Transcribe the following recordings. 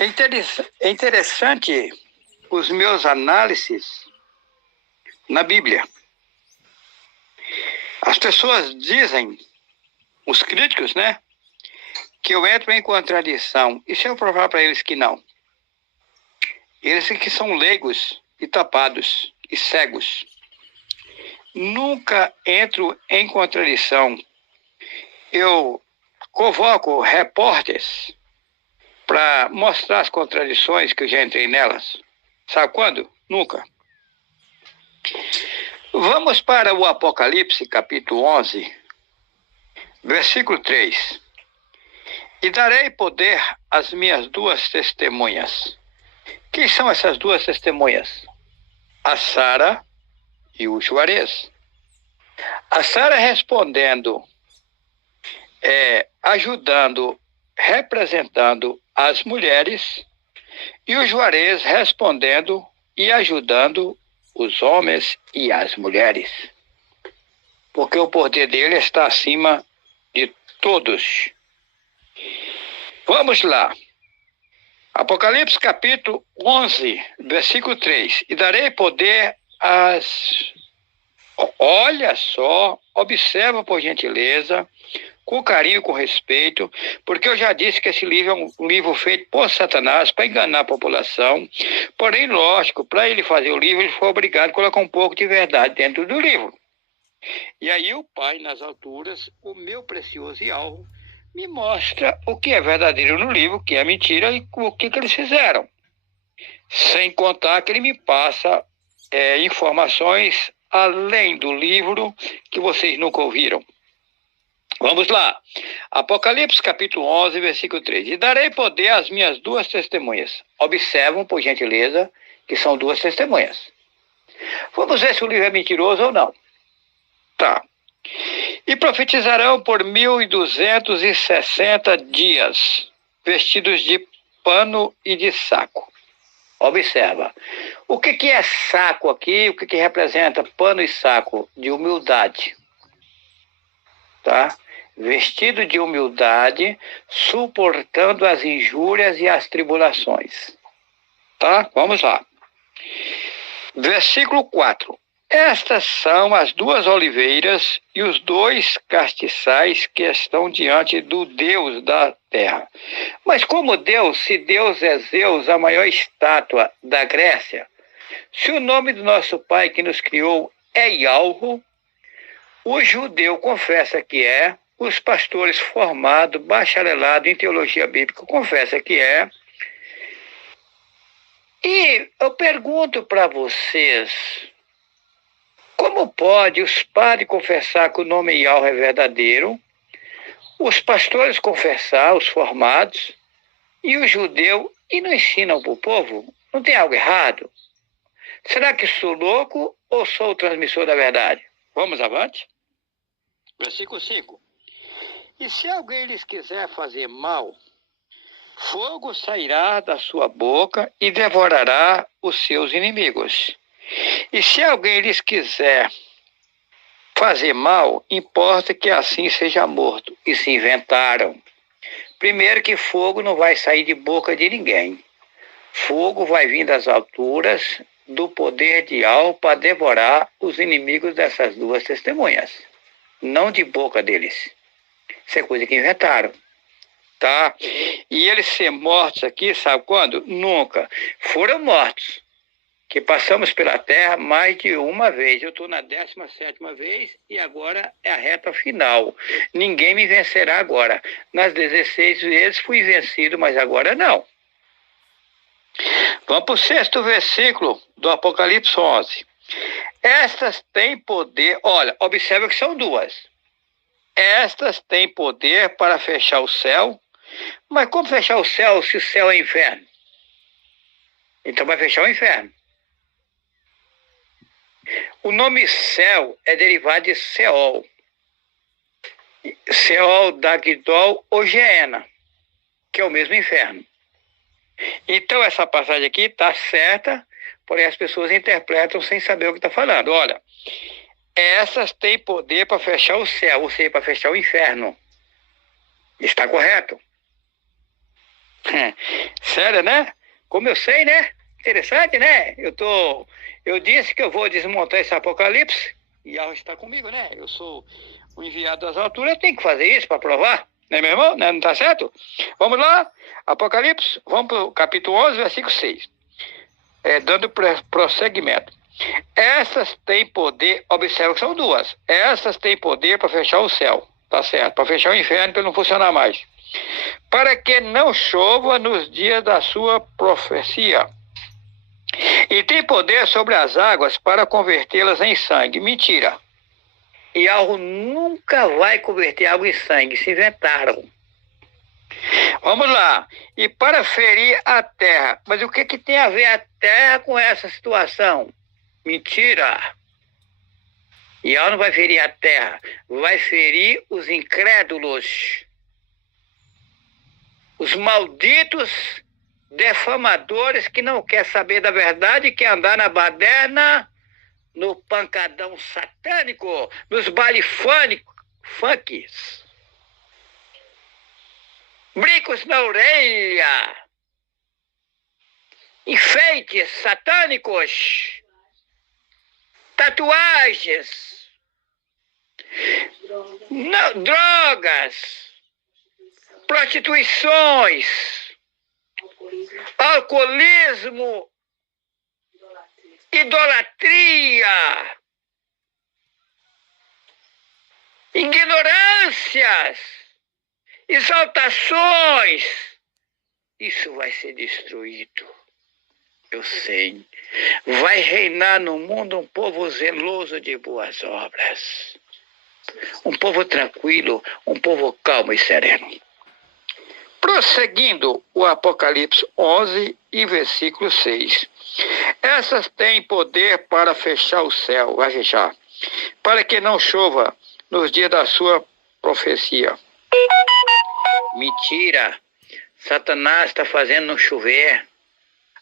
É interessante os meus análises na Bíblia. As pessoas dizem, os críticos, né, que eu entro em contradição. E se eu provar para eles que não? Eles que são leigos e tapados e cegos. Nunca entro em contradição. Eu convoco repórteres para mostrar as contradições que eu já entrei nelas. Sabe quando? Nunca. Vamos para o Apocalipse, capítulo 11, versículo 3. E darei poder às minhas duas testemunhas. Quem são essas duas testemunhas? A Sara e o Juarez. A Sara respondendo, ajudando, representando as mulheres, e o Juarez respondendo e ajudando os homens e as mulheres. Porque o poder dele está acima de todos. Vamos lá. Apocalipse capítulo 11, versículo 3. E darei poder às... Olha só, observa por gentileza, com carinho, com respeito, porque eu já disse que esse livro é um livro feito por Satanás para enganar a população. Porém, lógico, para ele fazer o livro, ele foi obrigado a colocar um pouco de verdade dentro do livro. E aí o Pai, nas alturas, o meu precioso e alvo, me mostra o que é verdadeiro no livro, o que é mentira e o que eles fizeram. Sem contar que ele me passa informações além do livro que vocês nunca ouviram. Vamos lá. Apocalipse capítulo 11, versículo 3. E darei poder às minhas duas testemunhas. Observam, por gentileza, que são duas testemunhas. Vamos ver se o livro é mentiroso ou não. Tá. E profetizarão por 1260 dias, vestidos de pano e de saco. Observa. O que é saco aqui? O que representa pano e saco? De humildade. Tá? Vestido de humildade, suportando as injúrias e as tribulações. Tá? Vamos lá. Versículo 4. Estas são as duas oliveiras e os dois castiçais que estão diante do Deus da terra. Mas como Deus, se Deus é Zeus, a maior estátua da Grécia, se o nome do nosso Pai que nos criou é Yahweh, o judeu confessa que é, os pastores formados, bacharelado em teologia bíblica, confessa que é. E eu pergunto para vocês, como pode os padres confessar que o nome Yahweh é verdadeiro, os pastores confessar, os formados, e o judeu, e não ensinam para o povo? Não tem algo errado? Será que sou louco ou sou o transmissor da verdade? Vamos avante? Versículo 5. E se alguém lhes quiser fazer mal, fogo sairá da sua boca e devorará os seus inimigos. E se alguém lhes quiser fazer mal, importa que assim seja morto. E se inventaram. Primeiro que fogo não vai sair de boca de ninguém. Fogo vai vir das alturas do poder de Al para devorar os inimigos dessas duas testemunhas. Não de boca deles. Isso é coisa que inventaram. Tá? E eles ser mortos aqui, sabe quando? Nunca. Foram mortos. Que passamos pela terra mais de uma vez. Eu estou na 17ª vez e agora é a reta final. Ninguém me vencerá agora. Nas 16 vezes fui vencido, mas agora não. Vamos para o 6º versículo do Apocalipse 11. Estas têm poder, olha, observa que são duas. Estas têm poder para fechar o céu. Mas como fechar o céu se o céu é inferno? Então vai fechar o inferno. O nome céu é derivado de Seol. Seol, Dagdol ou Geena, que é o mesmo inferno. Então essa passagem aqui está certa, porém as pessoas interpretam sem saber o que está falando. Olha, essas têm poder para fechar o céu, ou seja, para fechar o inferno. Está correto? Sério, né? Como eu sei, né? Interessante, né? Eu disse que eu vou desmontar esse apocalipse e Yahweh está comigo, né? Eu sou o enviado das alturas, eu tenho que fazer isso para provar, né, meu irmão? Não está certo? Vamos lá, Apocalipse, vamos para o capítulo 11, versículo 6. Dando prosseguimento. Essas têm poder, observa que são duas. Essas têm poder para fechar o céu, tá certo? Para fechar o inferno, para ele não funcionar mais. Para que não chova nos dias da sua profecia. E tem poder sobre as águas para convertê-las em sangue. Mentira. E algo nunca vai converter água em sangue. Se inventaram. Vamos lá. E para ferir a terra. Mas o que tem a ver a terra com essa situação? Mentira. E ela não vai ferir a terra. Vai ferir os incrédulos. Os malditos defamadores que não quer saber da verdade, quer andar na baderna, no pancadão satânico, nos baile funks, brincos na orelha, enfeites satânicos, tatuagens, drogas, prostituições, alcoolismo, idolatria, ignorâncias, exaltações. Isso vai ser destruído. Eu sei. Vai reinar no mundo um povo zeloso de boas obras. Um povo tranquilo, um povo calmo e sereno. Prosseguindo o Apocalipse 11 e versículo 6. Essas têm poder para fechar o céu, vai fechar, para que não chova nos dias da sua profecia. Mentira. Satanás está fazendo não chover.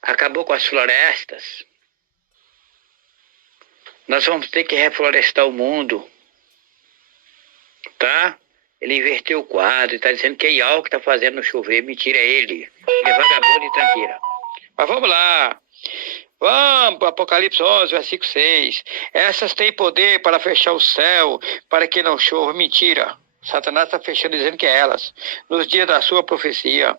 Acabou com as florestas. Nós vamos ter que reflorestar o mundo. Tá? Ele inverteu o quadro e está dizendo que é Yahweh que está fazendo não chover. Mentira, é ele. Ele é vagabundo e tranqueira. Mas vamos lá. Vamos para Apocalipse 11, versículo 6. Essas têm poder para fechar o céu, para que não chova. Mentira. Satanás está fechando dizendo que é elas. Nos dias da sua profecia.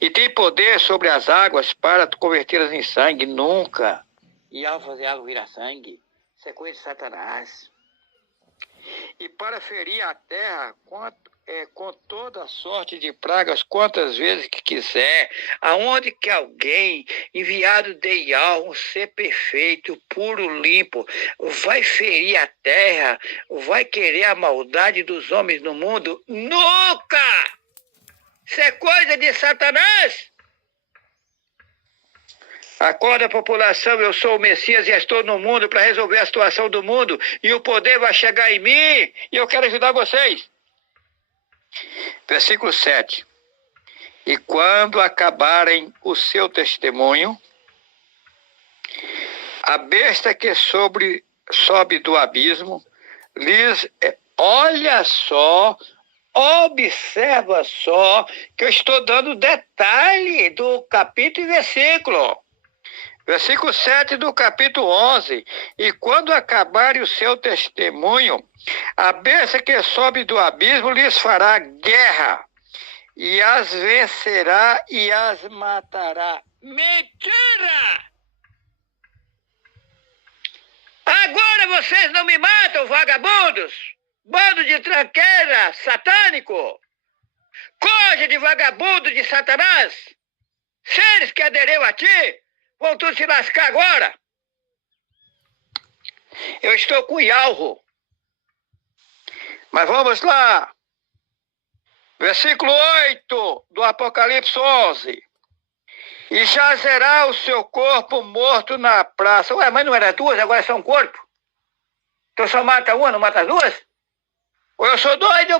E tem poder sobre as águas para convertê-las em sangue. Nunca. E ao fazer água virar sangue. Isso é coisa de Satanás. E para ferir a terra com toda sorte de pragas, quantas vezes que quiser, aonde que alguém, enviado de Yahweh, um ser perfeito, puro, limpo, vai ferir a terra, vai querer a maldade dos homens no mundo? Nunca! Isso é coisa de Satanás! Acorda, população, eu sou o Messias e estou no mundo para resolver a situação do mundo e o poder vai chegar em mim e eu quero ajudar vocês. Versículo 7. E quando acabarem o seu testemunho, a besta que sobe do abismo lhes... Olha só, observa só, que eu estou dando detalhe do capítulo e versículo. Versículo 7 do capítulo 11. E quando acabarem o seu testemunho, a besta que sobe do abismo lhes fará guerra, e as vencerá e as matará. Mentira! Agora vocês não me matam, vagabundos! Bando de tranqueira satânico! Coisa de vagabundo de Satanás! Seres que aderiram a ti! Vão todos se lascar agora. Eu estou com Yahweh. Mas vamos lá. Versículo 8 do Apocalipse 11. E jazerá o seu corpo morto na praça. Ué, mas não era duas, agora são um corpo. Então só mata uma, não mata as duas? Ou eu sou doido,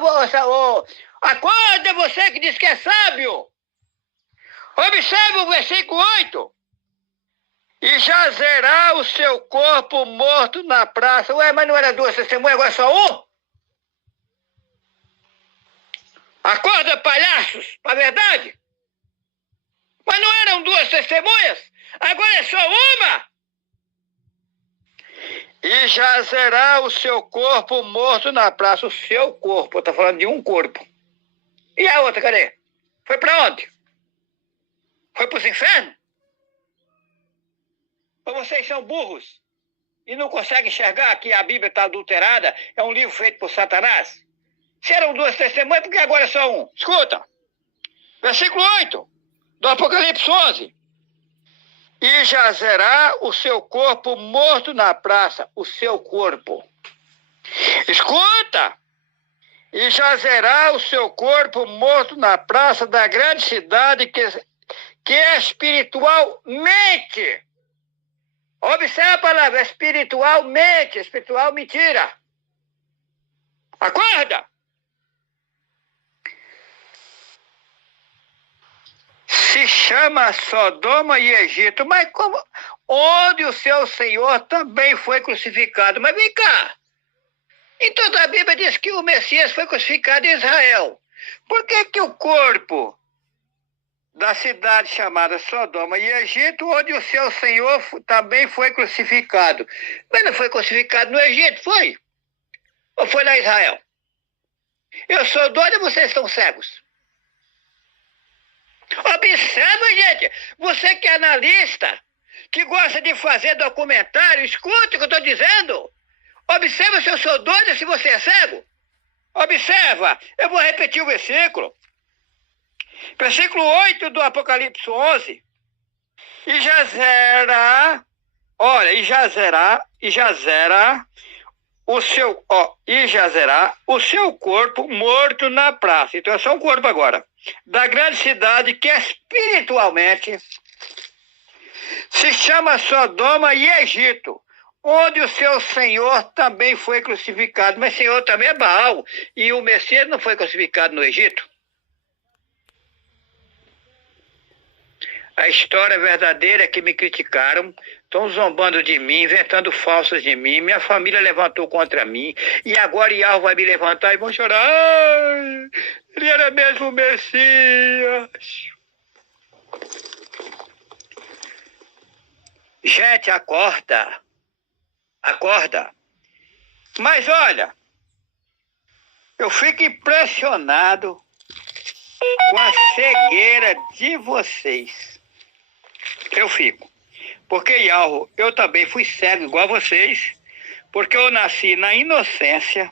acorda você que diz que é sábio. Observe o versículo 8. E jazerá o seu corpo morto na praça. Ué, mas não era duas testemunhas, agora é só um? Acorda, palhaços, para a verdade. duas testemunhas, agora é só uma. E jazerá o seu corpo morto na praça. O seu corpo, está falando de um corpo. E a outra, cadê? Foi para onde? Foi para os infernos? Ou vocês são burros e não conseguem enxergar que a Bíblia está adulterada, é um livro feito por Satanás? Se eram duas testemunhas, por que agora é só um? Escuta, versículo 8 do Apocalipse 11. E jazerá o seu corpo morto na praça, o seu corpo. Escuta! E jazerá o seu corpo morto na praça da grande cidade que é espiritualmente. Observe a palavra, espiritualmente, espiritual mentira. Acorda! Se chama Sodoma e Egito, mas como? Onde o seu Senhor também foi crucificado. Mas vem cá, em toda a Bíblia diz que o Messias foi crucificado em Israel. Por que o corpo da cidade chamada Sodoma e Egito, onde o seu Senhor também foi crucificado? Mas não foi crucificado no Egito, foi? Ou foi lá em Israel? Eu sou doido e vocês estão cegos? Observa, gente, você que é analista, que gosta de fazer documentário, escute o que eu estou dizendo. Observa se eu sou doido ou se você é cego. Observa, eu vou repetir o versículo. Versículo 8 do Apocalipse 11. E jazerá o seu corpo morto na praça. Então é só um corpo agora. Da grande cidade que espiritualmente se chama Sodoma e Egito, onde o seu Senhor também foi crucificado. Mas Senhor também é Baal, e o Messias não foi crucificado no Egito. A história verdadeira é que me criticaram, estão zombando de mim, inventando falsos de mim, minha família levantou contra mim, e agora Yahweh vai me levantar e vão chorar. Ai, ele era mesmo o Messias. Gente, acorda. Acorda. Mas olha, eu fico impressionado com a cegueira de vocês. Eu fico. Porque, Yahweh, eu também fui cego igual a vocês, porque eu nasci na inocência,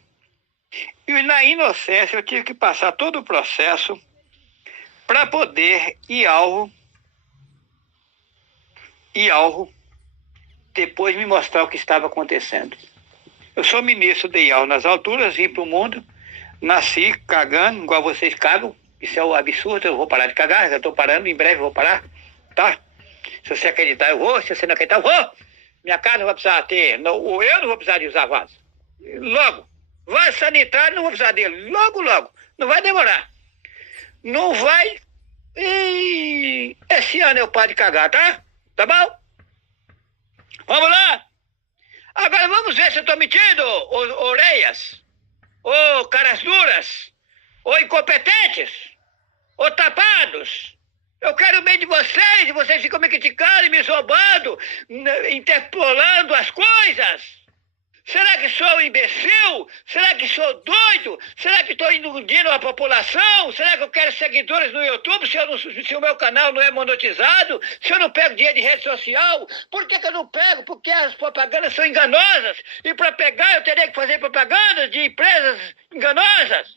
e na inocência eu tive que passar todo o processo para poder Yahweh, depois me mostrar o que estava acontecendo. Eu sou ministro de Yahweh nas alturas, vim para o mundo, nasci cagando, igual vocês cagam, isso é um absurdo, eu vou parar de cagar, já estou parando, em breve eu vou parar, tá? Se você acreditar, eu vou. Se você não acreditar, eu vou. Minha casa não vai precisar ter. Não, eu não vou precisar de usar vaso. Logo. Vaso sanitário, não vou precisar dele. Logo, logo. Não vai demorar. Não vai. E esse ano eu paro de cagar, tá? Tá bom? Vamos lá? Agora vamos ver se eu estou mentindo, orelhas. Ou caras duras. Ou incompetentes. Ou tapados. Eu quero o bem de vocês, e vocês ficam me criticando e me zombando, interpolando as coisas. Será que sou imbecil? Será que sou doido? Será que estou iludindo a população? Será que eu quero seguidores no YouTube se o meu canal não é monetizado? Se eu não pego dinheiro de rede social? Por que eu não pego? Porque as propagandas são enganosas. E para pegar eu teria que fazer propaganda de empresas enganosas.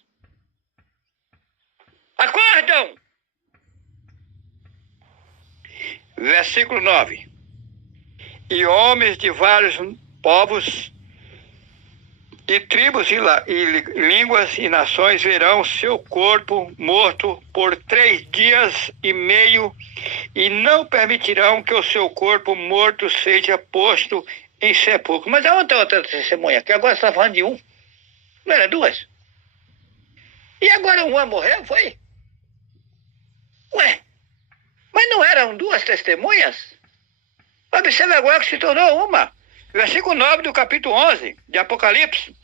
Acordam! Versículo 9. E homens de vários povos e tribos e línguas e nações verão seu corpo morto por 3 dias e meio e não permitirão que o seu corpo morto seja posto em sepulcro. Mas aonde está outra testemunha? Que agora você está falando de um. Não era duas? E agora uma morreu, foi? Ué? Mas não eram duas testemunhas? Observe agora que se tornou uma. Versículo 9 do capítulo 11 de Apocalipse.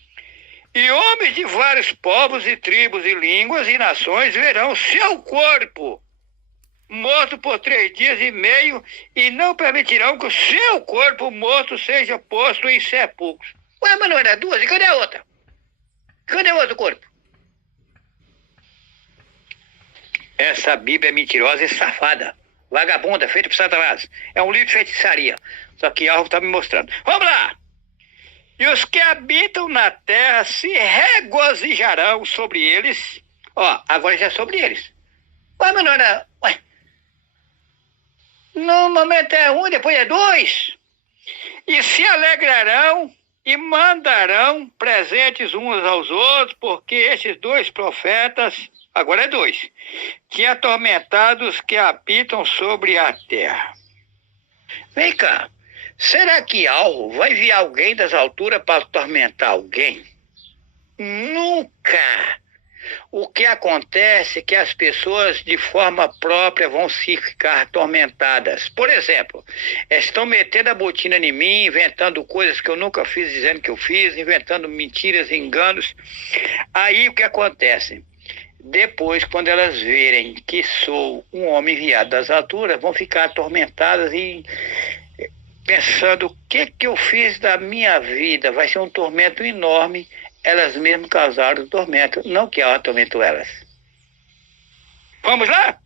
E homens de vários povos e tribos e línguas e nações verão seu corpo morto por 3 dias e meio, e não permitirão que o seu corpo morto seja posto em sepulcros. Ué, mas não era 2? E cadê a outra? Cadê o outro corpo? Essa Bíblia é mentirosa e safada. Vagabunda, feita por Satanás. É um livro de feitiçaria. Só que algo está me mostrando. Vamos lá! E os que habitam na terra se regozijarão sobre eles. Ó, agora já é sobre eles. Ué, mas não era... Ué. No momento é 1, depois é 2. E se alegrarão e mandarão presentes uns aos outros, porque estes 2 profetas, agora é 2, que atormentados que habitam sobre a terra. Vem cá, será que algo vai enviar alguém das alturas para atormentar alguém? Nunca! O que acontece é que as pessoas de forma própria vão se ficar atormentadas. Por exemplo, estão metendo a botina em mim, inventando coisas que eu nunca fiz, dizendo que eu fiz, inventando mentiras, enganos. Aí o que acontece? Depois, quando elas verem que sou um homem enviado das alturas, vão ficar atormentadas e pensando o que eu fiz da minha vida. Vai ser um tormento enorme. Elas mesmas causaram o tormento, não que eu atormento elas. Vamos lá?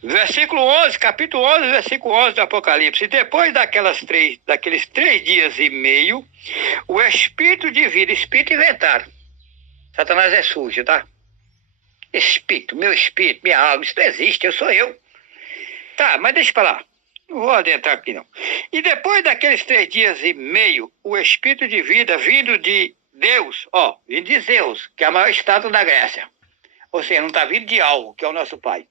Versículo 11, capítulo 11, versículo 11 do Apocalipse. Depois daqueles 3 dias e meio, o espírito de vida, espírito inventaram. Satanás é sujo, tá? Espírito, meu espírito, minha alma, isso não existe, eu sou eu. Tá, mas deixa pra lá. Não vou adentrar aqui não. E depois daqueles 3 dias e meio, o espírito de vida vindo de Deus, vindo de Zeus, que é a maior estátua da Grécia. Ou seja, não está vindo de algo, que é o nosso Pai.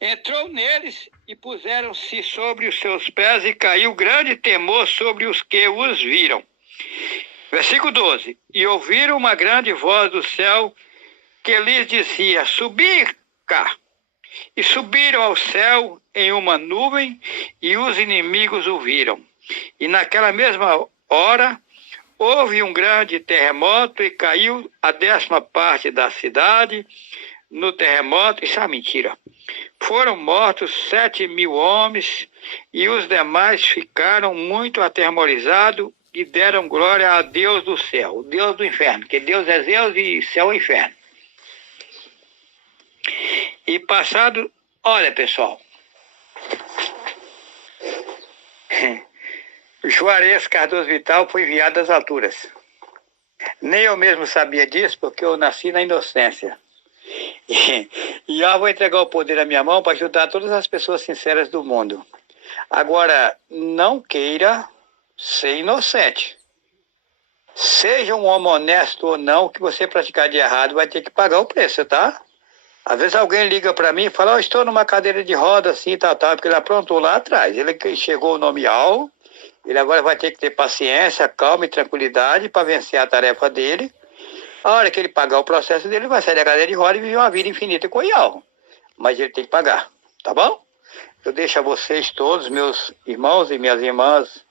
Entrou neles e puseram-se sobre os seus pés e caiu grande temor sobre os que os viram. Versículo 12. E ouviram uma grande voz do céu que lhes dizia, subi cá. E subiram ao céu em uma nuvem e os inimigos o viram. E naquela mesma hora houve um grande terremoto e caiu a 10ª parte da cidade no terremoto. Isso é mentira. Foram mortos 7.000 homens e os demais ficaram muito atemorizados e deram glória a Deus do céu, o Deus do inferno, porque Deus é Zeus e céu é inferno. E passado, olha pessoal, Juarez Cardoso Vital foi enviado das alturas. Nem eu mesmo sabia disso, porque eu nasci na inocência. E eu vou entregar o poder na minha mão para ajudar todas as pessoas sinceras do mundo. Agora, não queira ser inocente. Seja um homem honesto ou não, o que você praticar de errado vai ter que pagar o preço, tá? Às vezes alguém liga para mim e fala, eu estou numa cadeira de roda assim, tal, porque ele aprontou lá atrás. Ele chegou no nomeal, ele agora vai ter que ter paciência, calma e tranquilidade para vencer a tarefa dele. A hora que ele pagar o processo dele, ele vai sair da cadeira de roda e viver uma vida infinita com Ial. Mas ele tem que pagar, tá bom? Eu deixo a vocês todos, meus irmãos e minhas irmãs,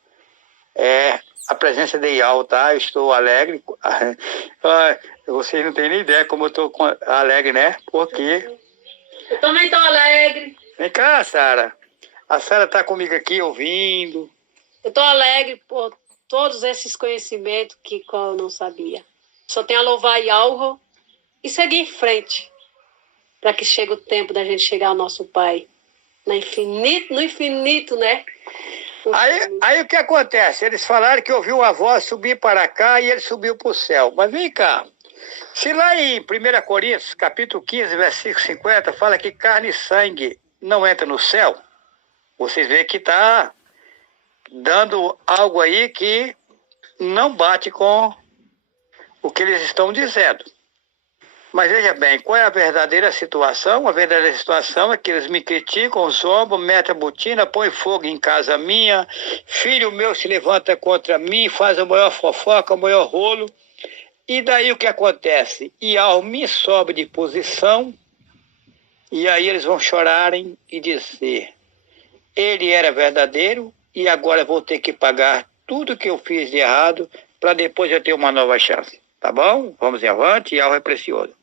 a presença de Ial, tá? Eu estou alegre. Vocês não têm nem ideia como eu estou alegre, né? Porque... Eu também estou alegre. Vem cá, Sara. A Sara está comigo aqui ouvindo. Eu estou alegre por todos esses conhecimentos que eu não sabia. Só tenho a louvar Yahweh e seguir em frente. Para que chegue o tempo da gente chegar ao nosso Pai. No infinito, né? Aí o que acontece? Eles falaram que ouviu a voz subir para cá e ele subiu para o céu. Mas vem cá. Se lá em 1 Coríntios, capítulo 15, versículo 50, fala que carne e sangue não entra no céu, vocês veem que está dando algo aí que não bate com o que eles estão dizendo. Mas veja bem, qual é a verdadeira situação? A verdadeira situação é que eles me criticam, zombam, metem a botina, põem fogo em casa minha, filho meu se levanta contra mim, faz a maior fofoca, o maior rolo. E daí o que acontece? Ial me sobe de posição, e aí eles vão chorarem e dizer, ele era verdadeiro e agora vou ter que pagar tudo que eu fiz de errado para depois eu ter uma nova chance. Tá bom? Vamos em avante, Ial é precioso.